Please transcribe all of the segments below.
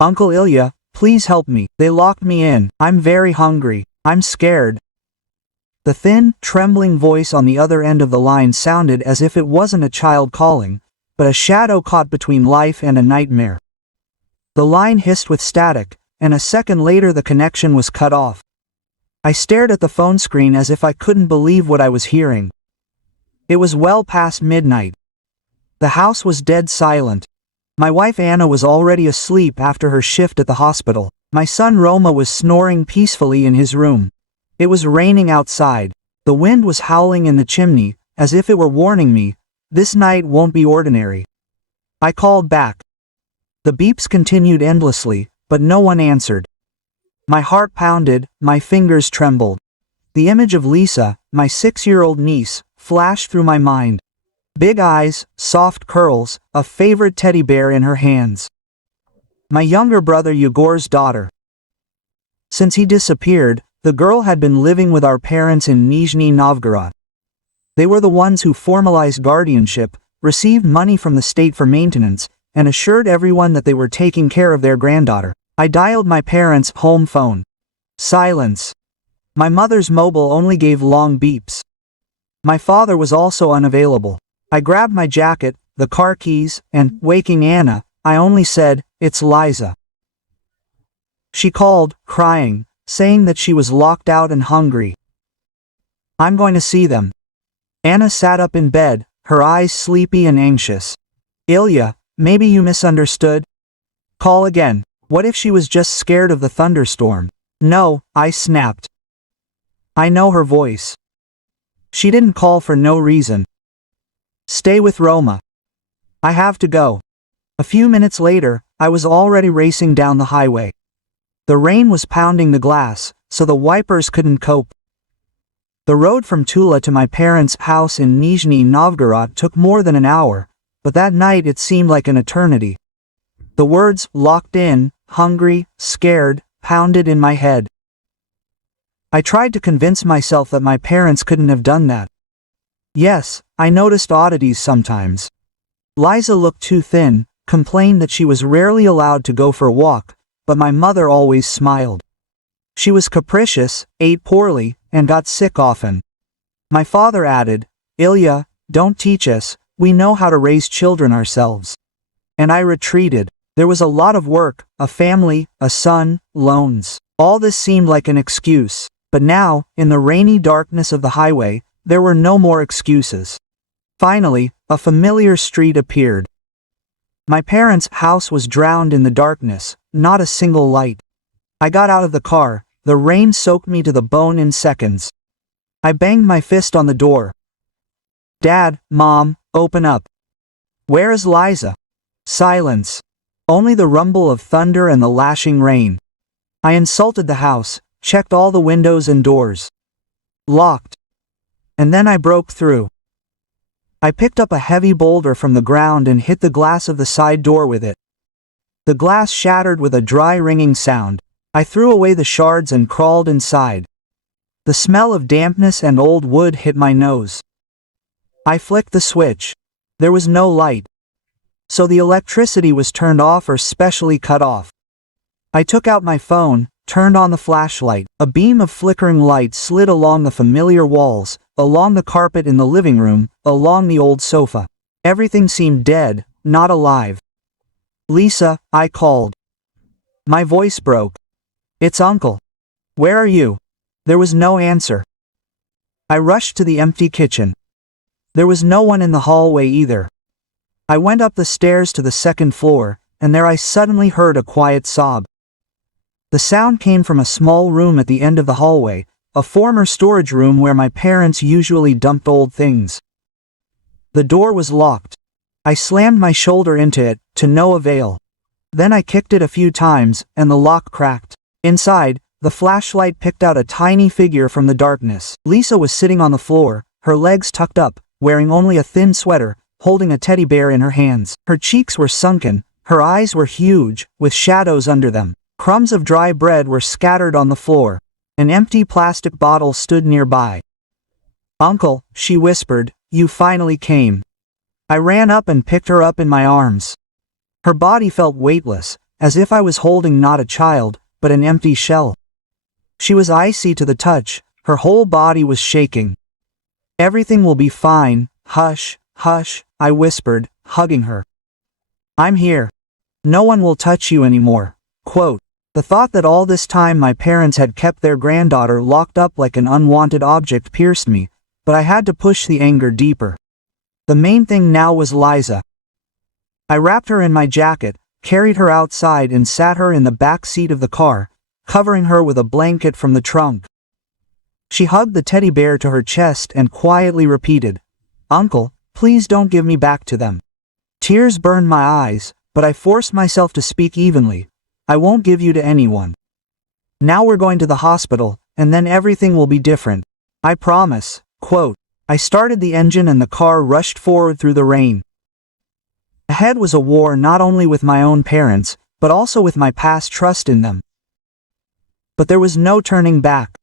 Uncle Ilya, please help me. They locked me in. I'm very hungry. I'm scared. The thin, trembling voice on the other end of the line sounded as if it wasn't a child calling, but a shadow caught between life and a nightmare. The line hissed with static, and a second later the connection was cut off. I stared at the phone screen as if I couldn't believe what I was hearing. It was well past midnight. The house was dead silent. My wife Anna was already asleep after her shift at the hospital. My son Roma was snoring peacefully in his room. It was raining outside. The wind was howling in the chimney, as if it were warning me, this night won't be ordinary. I called back. The beeps continued endlessly, but no one answered. My heart pounded, my fingers trembled. The image of Lisa, my 6-year-old niece, flashed through my mind. Big eyes, soft curls, a favorite teddy bear in her hands. My younger brother Yegor's daughter. Since he disappeared, the girl had been living with our parents in Nizhny Novgorod. They were the ones who formalized guardianship, received money from the state for maintenance, and assured everyone that they were taking care of their granddaughter. I dialed my parents' home phone. Silence. My mother's mobile only gave long beeps. My father was also unavailable. I grabbed my jacket, the car keys, and, waking Anna, I only said, "It's Liza." She called, crying, saying that she was locked out and hungry. I'm going to see them. Anna sat up in bed, her eyes sleepy and anxious. Ilya, maybe you misunderstood? Call again. What if she was just scared of the thunderstorm? No, I snapped. I know her voice. She didn't call for no reason. Stay with Roma. I have to go. A few minutes later, I was already racing down the highway. The rain was pounding the glass, so the wipers couldn't cope. The road from Tula to my parents' house in Nizhny Novgorod took more than an hour, but that night it seemed like an eternity. The words, locked in, hungry, scared, pounded in my head. I tried to convince myself that my parents couldn't have done that. Yes, I noticed oddities sometimes. Liza looked too thin, complained that she was rarely allowed to go for a walk, but my mother always smiled. She was capricious, ate poorly, and got sick often. My father added, Ilya, don't teach us, we know how to raise children ourselves. And I retreated. There was a lot of work, a family, a son, loans. All this seemed like an excuse, but now, in the rainy darkness of the highway, there were no more excuses. Finally, a familiar street appeared. My parents' house was drowned in the darkness, not a single light. I got out of the car, the rain soaked me to the bone in seconds. I banged my fist on the door. Dad, Mom, open up. Where is Liza? Silence. Only the rumble of thunder and the lashing rain. I insulted the house, checked all the windows and doors. Locked. And then I broke through. I picked up a heavy boulder from the ground and hit the glass of the side door with it. The glass shattered with a dry ringing sound. I threw away the shards and crawled inside. The smell of dampness and old wood hit my nose. I flicked the switch. There was no light. So the electricity was turned off or specially cut off. I took out my phone, turned on the flashlight. A beam of flickering light slid along the familiar walls, along the carpet in the living room, along the old sofa. Everything seemed dead, not alive. Lisa, I called. My voice broke. It's Uncle. Where are you? There was no answer. I rushed to the empty kitchen. There was no one in the hallway either. I went up the stairs to the second floor, and there I suddenly heard a quiet sob. The sound came from a small room at the end of the hallway, a former storage room where my parents usually dumped old things. The door was locked. I slammed my shoulder into it, to no avail. Then I kicked it a few times, and the lock cracked. Inside, the flashlight picked out a tiny figure from the darkness. Lisa was sitting on the floor, her legs tucked up, wearing only a thin sweater, holding a teddy bear in her hands. Her cheeks were sunken, her eyes were huge, with shadows under them. Crumbs of dry bread were scattered on the floor. An empty plastic bottle stood nearby. Uncle, she whispered, you finally came. I ran up and picked her up in my arms. Her body felt weightless, as if I was holding not a child, but an empty shell. She was icy to the touch, her whole body was shaking. "Everything will be fine, hush, hush," I whispered, hugging her. "I'm here. No one will touch you anymore." Quote. The thought that all this time my parents had kept their granddaughter locked up like an unwanted object pierced me, but I had to push the anger deeper. The main thing now was Liza. I wrapped her in my jacket, carried her outside and sat her in the back seat of the car, covering her with a blanket from the trunk. She hugged the teddy bear to her chest and quietly repeated, "Uncle, please don't give me back to them." Tears burned my eyes, but I forced myself to speak evenly. "I won't give you to anyone. Now we're going to the hospital, and then everything will be different. I promise." Quote. I started the engine and the car rushed forward through the rain. Ahead was a war not only with my own parents, but also with my past trust in them. But there was no turning back.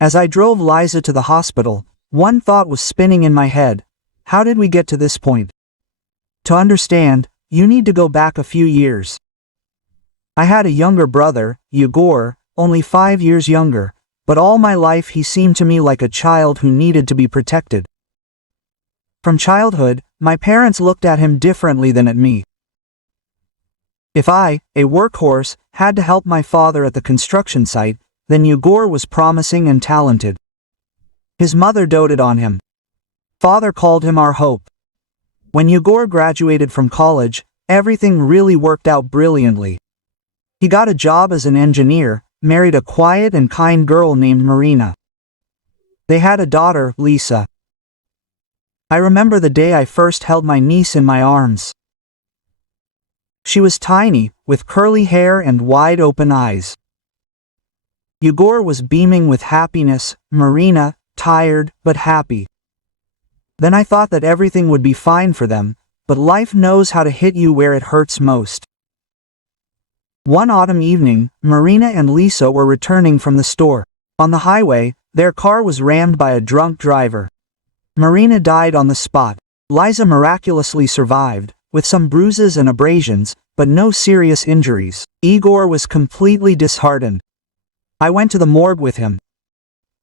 As I drove Liza to the hospital, one thought was spinning in my head. How did we get to this point? To understand, you need to go back a few years. I had a younger brother, Yegor, only 5 years younger, but all my life he seemed to me like a child who needed to be protected. From childhood, my parents looked at him differently than at me. If I, a workhorse, had to help my father at the construction site, then Yegor was promising and talented. His mother doted on him. Father called him our hope. When Yegor graduated from college, everything really worked out brilliantly. He got a job as an engineer, married a quiet and kind girl named Marina. They had a daughter, Lisa. I remember the day I first held my niece in my arms. She was tiny, with curly hair and wide-open eyes. Yegor was beaming with happiness, Marina, tired, but happy. Then I thought that everything would be fine for them, but life knows how to hit you where it hurts most. One autumn evening, Marina and Lisa were returning from the store. On the highway, their car was rammed by a drunk driver. Marina died on the spot. Liza miraculously survived, with some bruises and abrasions, but no serious injuries. Igor was completely disheartened. I went to the morgue with him.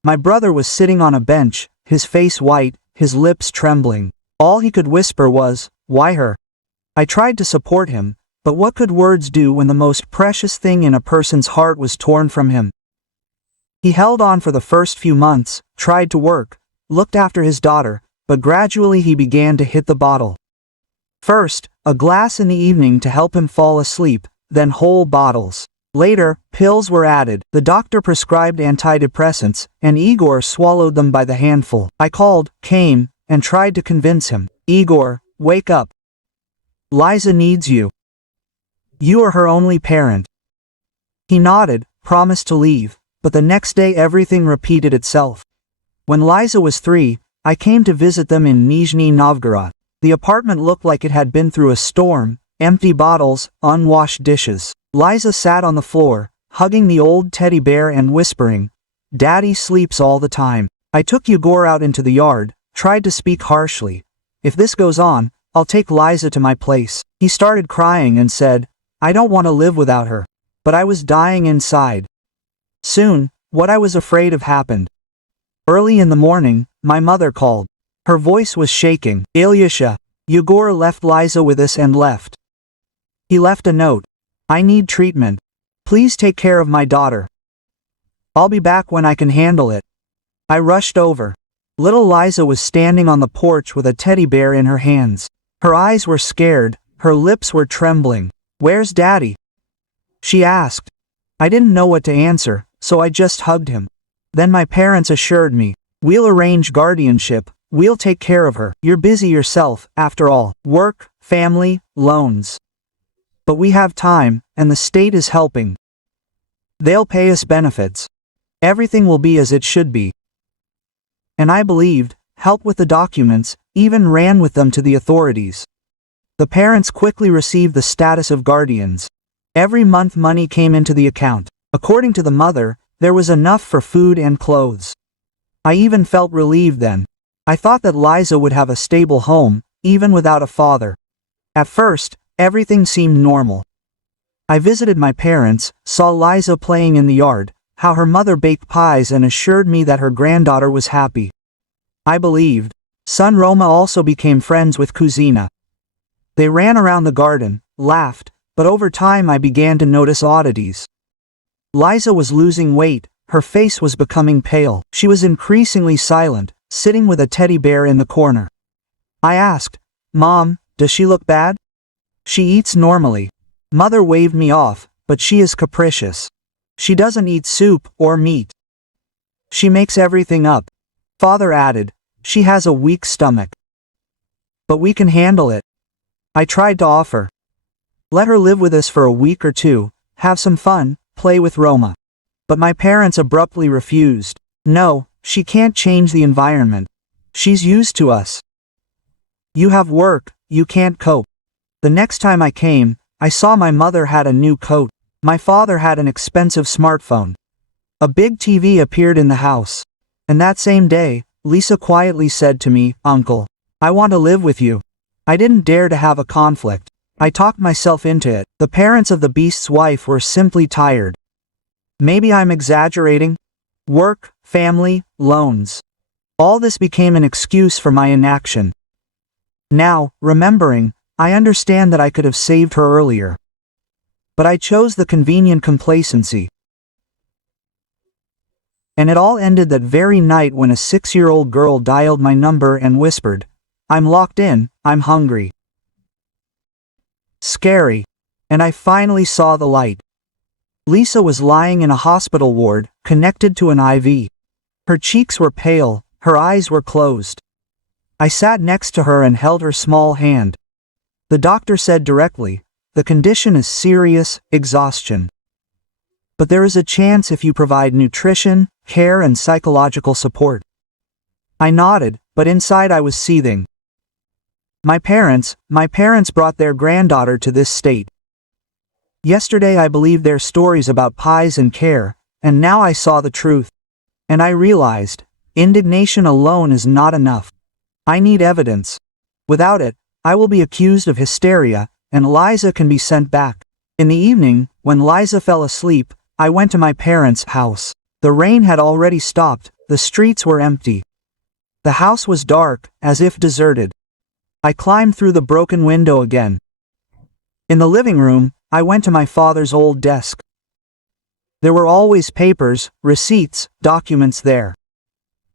My brother was sitting on a bench, his face white, his lips trembling. All he could whisper was, "Why her?" I tried to support him, but what could words do when the most precious thing in a person's heart was torn from him? He held on for the first few months, tried to work, looked after his daughter, but gradually he began to hit the bottle. First, a glass in the evening to help him fall asleep, then whole bottles. Later, pills were added. The doctor prescribed antidepressants, and Igor swallowed them by the handful. I called, came, and tried to convince him. "Igor, wake up. Liza needs you. You are her only parent." He nodded, promised to leave, but the next day everything repeated itself. When Liza was 3, I came to visit them in Nizhny Novgorod. The apartment looked like it had been through a storm, empty bottles, unwashed dishes. Liza sat on the floor, hugging the old teddy bear and whispering, "Daddy sleeps all the time." I took Yegor out into the yard, tried to speak harshly. "If this goes on, I'll take Liza to my place." He started crying and said, "I don't want to live without her." But I was dying inside. Soon, what I was afraid of happened. Early in the morning, my mother called. Her voice was shaking. "Ilyusha, Yegor left Liza with us and left. He left a note. I need treatment. Please take care of my daughter. I'll be back when I can handle it." I rushed over. Little Liza was standing on the porch with a teddy bear in her hands. Her eyes were scared, her lips were trembling. "Where's Daddy?" she asked. I didn't know what to answer, so I just hugged him. Then my parents assured me, "We'll arrange guardianship, we'll take care of her. You're busy yourself, after all. Work, family, loans. But we have time, and the state is helping. They'll pay us benefits. Everything will be as it should be." And I believed, helped with the documents, even ran with them to the authorities. The parents quickly received the status of guardians. Every month money came into the account. According to the mother, there was enough for food and clothes. I even felt relieved then. I thought that Liza would have a stable home, even without a father. At first, everything seemed normal. I visited my parents, saw Liza playing in the yard, how her mother baked pies and assured me that her granddaughter was happy. I believed. Son Roma also became friends with Cousina. They ran around the garden, laughed, but over time I began to notice oddities. Liza was losing weight, her face was becoming pale. She was increasingly silent, sitting with a teddy bear in the corner. I asked, "Mom, does she look bad?" "She eats normally." Mother waved me off, "But she is capricious. She doesn't eat soup or meat. She makes everything up." Father added, "She has a weak stomach. But we can handle it." I tried to offer. "Let her live with us for a week or two, have some fun, play with Roma." But my parents abruptly refused. "No, she can't change the environment. She's used to us. You have work, you can't cope." The next time I came, I saw my mother had a new coat. My father had an expensive smartphone. A big TV appeared in the house. And that same day, Lisa quietly said to me, "Uncle, I want to live with you." I didn't dare to have a conflict. I talked myself into it. The parents of the beast's wife were simply tired. Maybe I'm exaggerating. Work, family, loans. All this became an excuse for my inaction. Now, remembering, I understand that I could have saved her earlier. But I chose the convenient complacency. And it all ended that very night when a 6-year-old girl dialed my number and whispered, "I'm locked in, I'm hungry." Scary. And I finally saw the light. Lisa was lying in a hospital ward, connected to an IV. Her cheeks were pale, her eyes were closed. I sat next to her and held her small hand. The doctor said directly, "The condition is serious, exhaustion. But there is a chance if you provide nutrition, care and psychological support." I nodded, but inside I was seething. My parents brought their granddaughter to this state. Yesterday I believed their stories about pies and care, and now I saw the truth. And I realized, indignation alone is not enough. I need evidence. Without it, I will be accused of hysteria, and Liza can be sent back. In the evening, when Liza fell asleep, I went to my parents' house. The rain had already stopped, the streets were empty. The house was dark, as if deserted. I climbed through the broken window again. In the living room, I went to my father's old desk. There were always papers, receipts, documents there.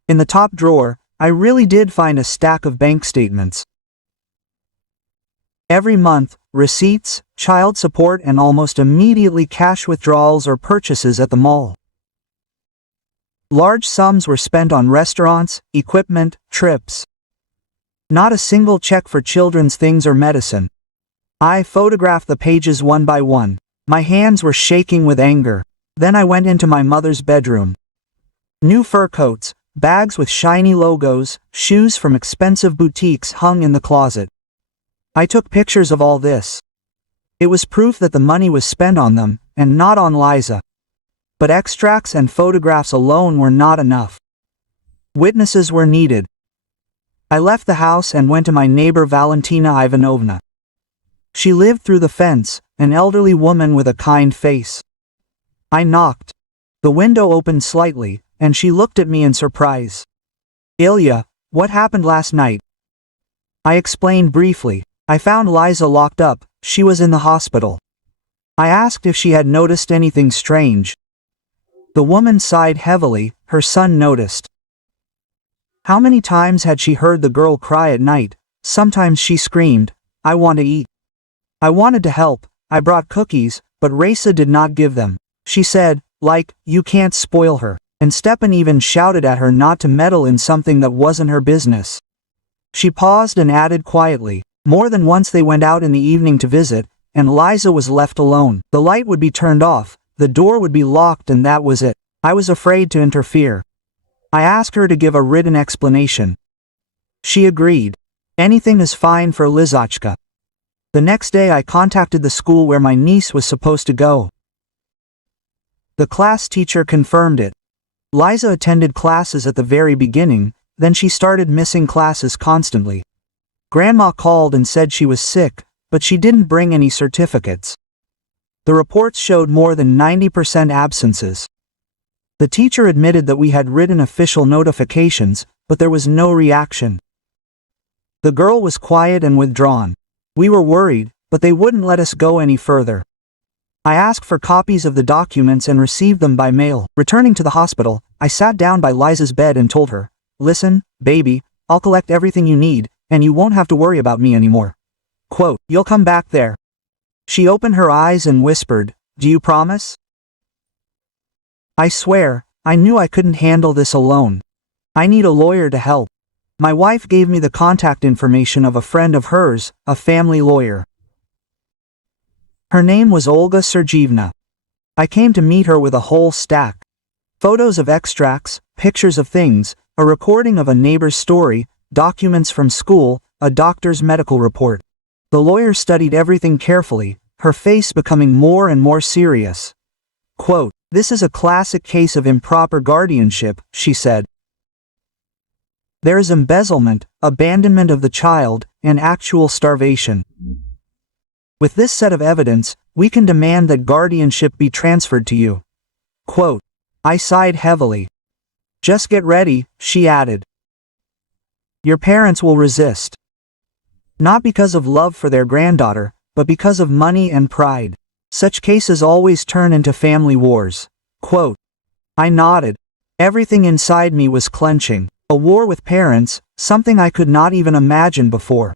In the top drawer, I really did find a stack of bank statements. Every month, receipts, child support and almost immediately cash withdrawals or purchases at the mall. Large sums were spent on restaurants, equipment, trips. Not a single check for children's things or medicine. I photographed the pages one by one. My hands were shaking with anger. Then I went into my mother's bedroom. New fur coats, bags with shiny logos, shoes from expensive boutiques hung in the closet. I took pictures of all this. It was proof that the money was spent on them, and not on Liza. But extracts and photographs alone were not enough. Witnesses were needed. I left the house and went to my neighbor Valentina Ivanovna. She lived through the fence, an elderly woman with a kind face. I knocked. The window opened slightly, and she looked at me in surprise. "Ilya, what happened last night?" I explained briefly. I found Liza locked up, she was in the hospital. I asked if she had noticed anything strange. The woman sighed heavily, her son noticed. How many times had she heard the girl cry at night? Sometimes she screamed, "I want to eat." I wanted to help, I brought cookies, but Raisa did not give them. She said, "You can't spoil her." And Stepan even shouted at her not to meddle in something that wasn't her business. She paused and added quietly, "More than once they went out in the evening to visit, and Liza was left alone. The light would be turned off, the door would be locked and that was it." I was afraid to interfere. I asked her to give a written explanation. She agreed. Anything is fine for Lizachka. The next day I contacted the school where my niece was supposed to go. The class teacher confirmed it. Liza attended classes at the very beginning, then she started missing classes constantly. Grandma called and said she was sick, but she didn't bring any certificates. The reports showed more than 90% absences. The teacher admitted that we had written official notifications, but there was no reaction. The girl was quiet and withdrawn. We were worried, but they wouldn't let us go any further. I asked for copies of the documents and received them by mail. Returning to the hospital, I sat down by Liza's bed and told her, "Listen, baby, I'll collect everything you need, and you won't have to worry about me anymore. Quote, you'll come back there." She opened her eyes and whispered, "Do you promise?" I swear, I knew I couldn't handle this alone. I need a lawyer to help. My wife gave me the contact information of a friend of hers, a family lawyer. Her name was Olga Sergeevna. I came to meet her with a whole stack. Photos of extracts, pictures of things, a recording of a neighbor's story, documents from school, a doctor's medical report. The lawyer studied everything carefully, her face becoming more and more serious. Quote, "This is a classic case of improper guardianship," she said. "There is embezzlement, abandonment of the child, and actual starvation. With this set of evidence, we can demand that guardianship be transferred to you." Quote, I sighed heavily. "Just get ready," she added. "Your parents will resist. Not because of love for their granddaughter, but because of money and pride. Such cases always turn into family wars." Quote, I nodded. Everything inside me was clenching. A war with parents, something I could not even imagine before.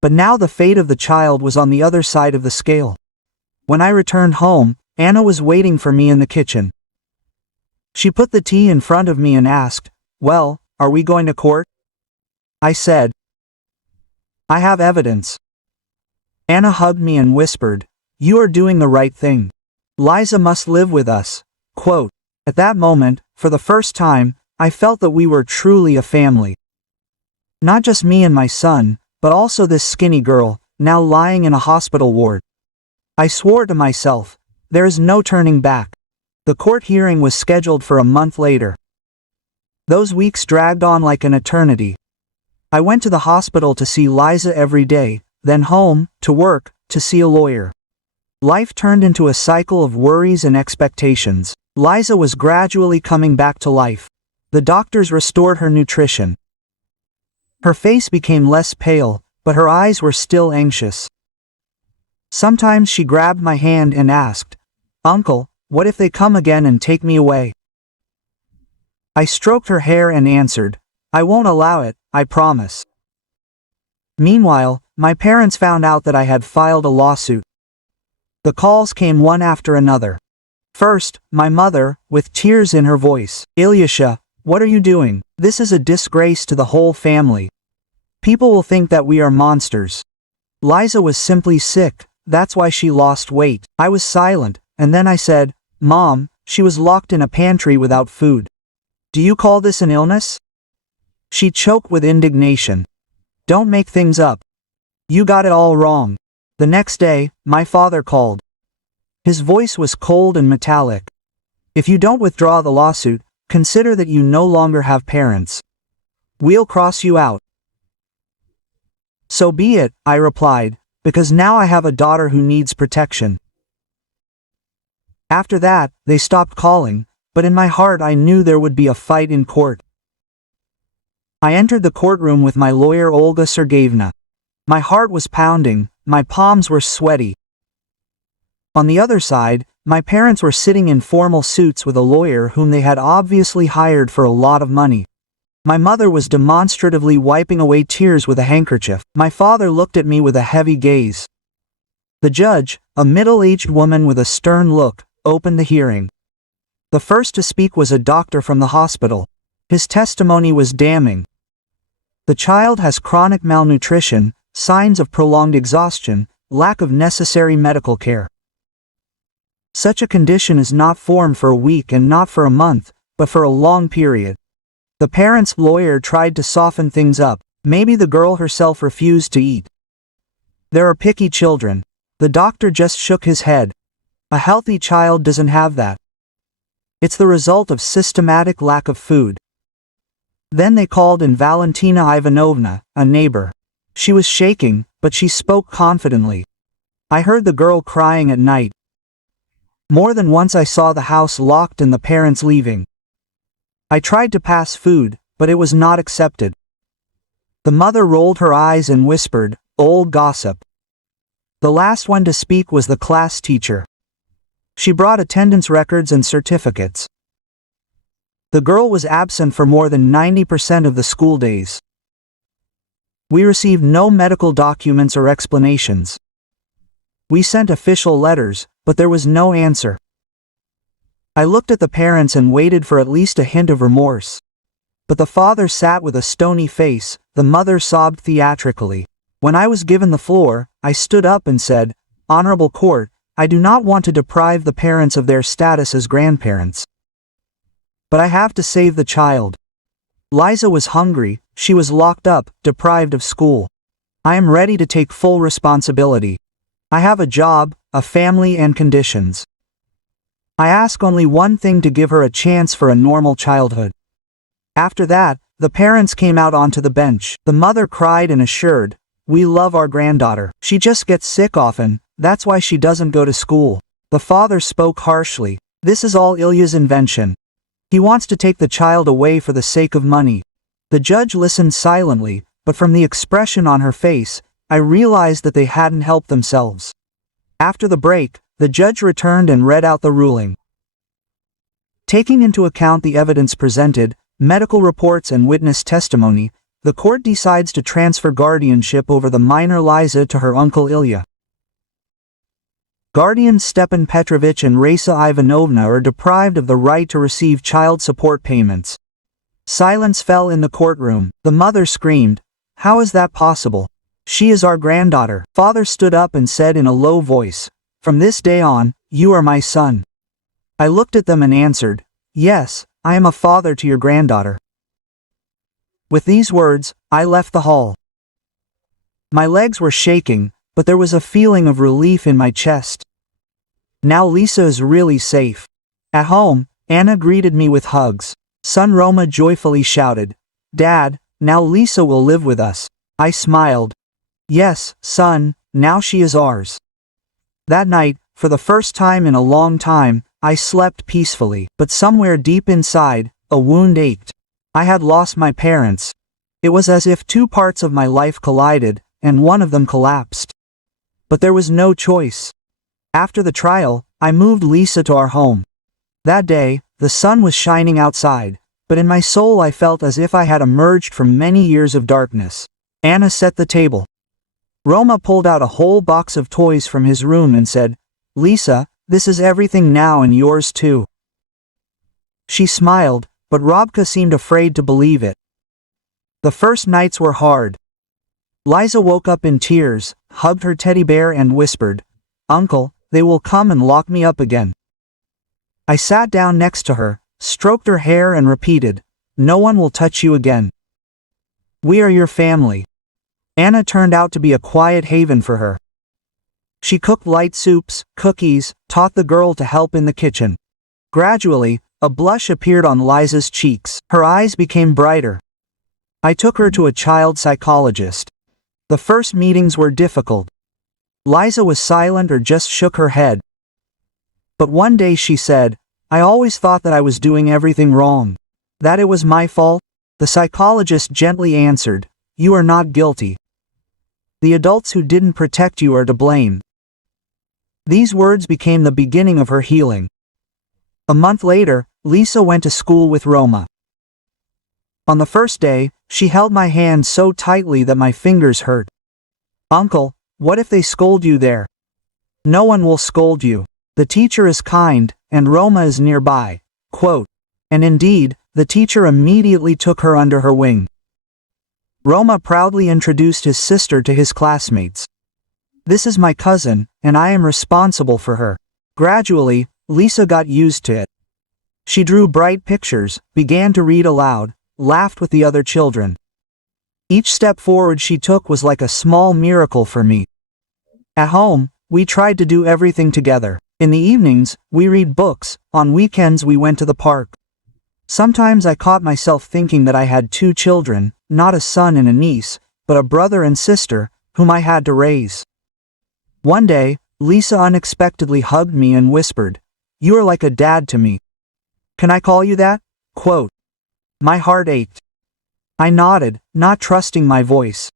But now the fate of the child was on the other side of the scale. When I returned home, Anna was waiting for me in the kitchen. She put the tea in front of me and asked, "Well, are we going to court?" I said, "I have evidence." Anna hugged me and whispered, "You are doing the right thing. Liza must live with us." Quote, at that moment, for the first time, I felt that we were truly a family. Not just me and my son, but also this skinny girl, now lying in a hospital ward. I swore to myself, there is no turning back. The court hearing was scheduled for a month later. Those weeks dragged on like an eternity. I went to the hospital to see Liza every day, then home, to work, to see a lawyer. Life turned into a cycle of worries and expectations. Liza was gradually coming back to life. The doctors restored her nutrition. Her face became less pale, but her eyes were still anxious. Sometimes she grabbed my hand and asked, "Uncle, what if they come again and take me away?" I stroked her hair and answered, "I won't allow it, I promise." Meanwhile, my parents found out that I had filed a lawsuit. The calls came one after another. First, my mother, with tears in her voice, "Ilyusha, what are you doing? This is a disgrace to the whole family. People will think that we are monsters. Liza was simply sick, that's why she lost weight." I was silent, and then I said, "Mom, she was locked in a pantry without food. Do you call this an illness?" She choked with indignation. "Don't make things up. You got it all wrong." The next day, my father called. His voice was cold and metallic. "If you don't withdraw the lawsuit, consider that you no longer have parents. We'll cross you out." "So be it," I replied, "because now I have a daughter who needs protection." After that, they stopped calling, but in my heart I knew there would be a fight in court. I entered the courtroom with my lawyer Olga Sergeevna. My heart was pounding, my palms were sweaty. On the other side, my parents were sitting in formal suits with a lawyer whom they had obviously hired for a lot of money. My mother was demonstratively wiping away tears with a handkerchief. My father looked at me with a heavy gaze. The judge, a middle-aged woman with a stern look, opened the hearing. The first to speak was a doctor from the hospital. His testimony was damning. "The child has chronic malnutrition, signs of prolonged exhaustion, lack of necessary medical care. Such a condition is not formed for a week and not for a month, but for a long period." The parents' lawyer tried to soften things up. Maybe the girl herself refused to eat. "There are picky children." The doctor just shook his head. "A healthy child doesn't have that. It's the result of systematic lack of food." Then they called in Valentina Ivanovna, a neighbor. She was shaking, but she spoke confidently. I heard the girl crying at night. More than once I saw the house locked and the parents leaving. I tried to pass food, but it was not accepted. The mother rolled her eyes and whispered, "Old gossip." The last one to speak was the class teacher. She brought attendance records and certificates. The girl was absent for more than 90% of the school days. We received no medical documents or explanations. We sent official letters, but there was no answer. I looked at the parents and waited for at least a hint of remorse. But the father sat with a stony face, the mother sobbed theatrically. When I was given the floor, I stood up and said, "Honorable Court, I do not want to deprive the parents of their status as grandparents. But I have to save the child. Liza was hungry, she was locked up, deprived of school. I am ready to take full responsibility. I have a job, a family and conditions. I ask only one thing: to give her a chance for a normal childhood." After that, the parents came out onto the bench. The mother cried and assured, "We love our granddaughter. She just gets sick often, that's why she doesn't go to school." The father spoke harshly. "This is all Ilya's invention. He wants to take the child away for the sake of money." The judge listened silently, but from the expression on her face, I realized that they hadn't helped themselves. After the break, the judge returned and read out the ruling. Taking into account the evidence presented, medical reports and witness testimony, the court decides to transfer guardianship over the minor Liza to her uncle Ilya. Guardians Stepan Petrovich and Raisa Ivanovna are deprived of the right to receive child support payments. Silence fell in the courtroom. The mother screamed, "How is that possible? She is our granddaughter." Father stood up and said in a low voice, "From this day on, you are my son." I looked at them and answered, "Yes, I am a father to your granddaughter." With these words, I left the hall. My legs were shaking, but there was a feeling of relief in my chest. Now Lisa is really safe. At home, Anna greeted me with hugs. Son Roma joyfully shouted, "Dad, now Lisa will live with us." I smiled. "Yes, son, now she is ours." That night, for the first time in a long time, I slept peacefully, but somewhere deep inside, a wound ached. I had lost my parents. It was as if two parts of my life collided, and one of them collapsed. But there was no choice. After the trial, I moved Lisa to our home. That day, the sun was shining outside, but in my soul I felt as if I had emerged from many years of darkness. Anna set the table. Roma pulled out a whole box of toys from his room and said, "Lisa, this is everything now and yours too." She smiled, but Robka seemed afraid to believe it. The first nights were hard. Liza woke up in tears, hugged her teddy bear and whispered, "Uncle, they will come and lock me up again." I sat down next to her, stroked her hair and repeated, "No one will touch you again. We are your family." Anna turned out to be a quiet haven for her. She cooked light soups, cookies, taught the girl to help in the kitchen. Gradually, a blush appeared on Liza's cheeks. Her eyes became brighter. I took her to a child psychologist. The first meetings were difficult. Liza was silent or just shook her head. But one day she said, "I always thought that I was doing everything wrong. That it was my fault." The psychologist gently answered, "You are not guilty. The adults who didn't protect you are to blame." These words became the beginning of her healing. A month later, Lisa went to school with Roma. On the first day, she held my hand so tightly that my fingers hurt. "Uncle, what if they scold you there?" "No one will scold you. The teacher is kind, and Roma is nearby." Quote. And indeed, the teacher immediately took her under her wing. Roma proudly introduced his sister to his classmates. "This is my cousin, and I am responsible for her." Gradually, Lisa got used to it. She drew bright pictures, began to read aloud, laughed with the other children. Each step forward she took was like a small miracle for me. At home, we tried to do everything together. In the evenings, we read books, on weekends we went to the park. Sometimes I caught myself thinking that I had two children, not a son and a niece, but a brother and sister, whom I had to raise. One day, Lisa unexpectedly hugged me and whispered, "You are like a dad to me. Can I call you that?" Quote. My heart ached. I nodded, not trusting my voice.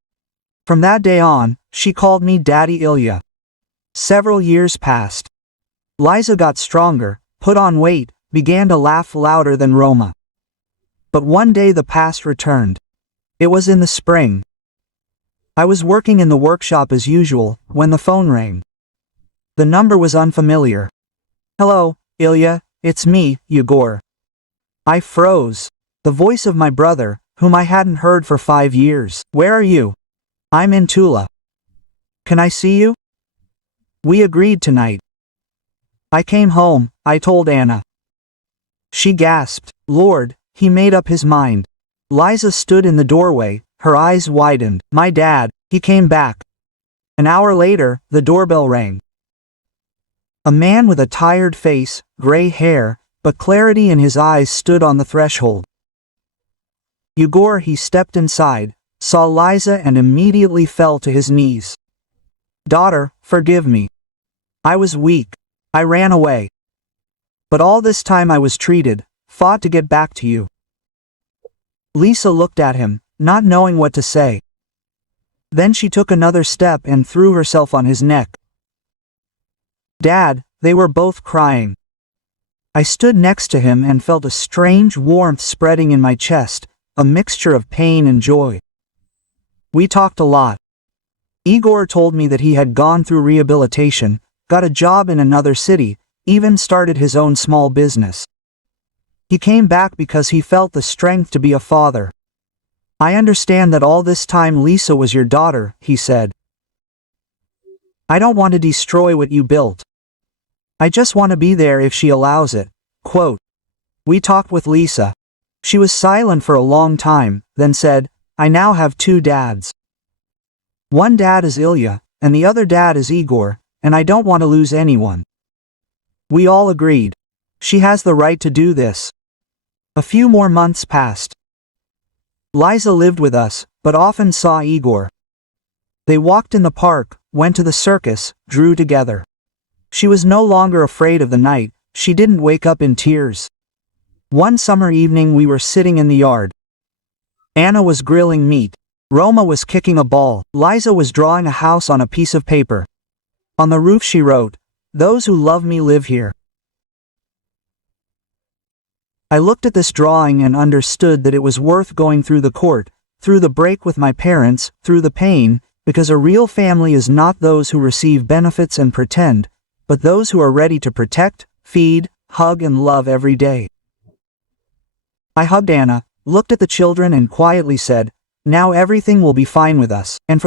From that day on, she called me Daddy Ilya. Several years passed. Liza got stronger, put on weight, began to laugh louder than Roma. But one day the past returned. It was in the spring. I was working in the workshop as usual, when the phone rang. The number was unfamiliar. "Hello, Ilya, it's me, Yegor." I froze. The voice of my brother, whom I hadn't heard for 5 years. "Where are you?" "I'm in Tula." "Can I see you?" "We agreed tonight." I came home, I told Anna. She gasped. Lord, he made up his mind. Liza stood in the doorway, her eyes widened. My dad, he came back. An hour later, the doorbell rang. A man with a tired face, gray hair, but clarity in his eyes stood on the threshold. Yegor, he stepped inside, saw Liza and immediately fell to his knees. "Daughter, forgive me. I was weak. I ran away. But all this time I was treated, fought to get back to you." Lisa looked at him, not knowing what to say. Then she took another step and threw herself on his neck. "Dad," they were both crying. I stood next to him and felt a strange warmth spreading in my chest, a mixture of pain and joy. We talked a lot. Igor told me that he had gone through rehabilitation, got a job in another city, even started his own small business. He came back because he felt the strength to be a father. "I understand that all this time Lisa was your daughter," he said. "I don't want to destroy what you built. I just want to be there if she allows it." Quote. We talked with Lisa. She was silent for a long time, then said, "I now have 2 dads. One dad is Ilya, and the other dad is Igor, and I don't want to lose anyone." We all agreed. She has the right to do this. A few more months passed. Liza lived with us, but often saw Igor. They walked in the park, went to the circus, drew together. She was no longer afraid of the night, she didn't wake up in tears. One summer evening we were sitting in the yard. Anna was grilling meat. Roma was kicking a ball. Liza was drawing a house on a piece of paper. On the roof she wrote, "Those who love me live here." I looked at this drawing and understood that it was worth going through the court, through the break with my parents, through the pain, because a real family is not those who receive benefits and pretend, but those who are ready to protect, feed, hug and love every day. I hugged Anna, looked at the children and quietly said, "Now everything will be fine with us," and for the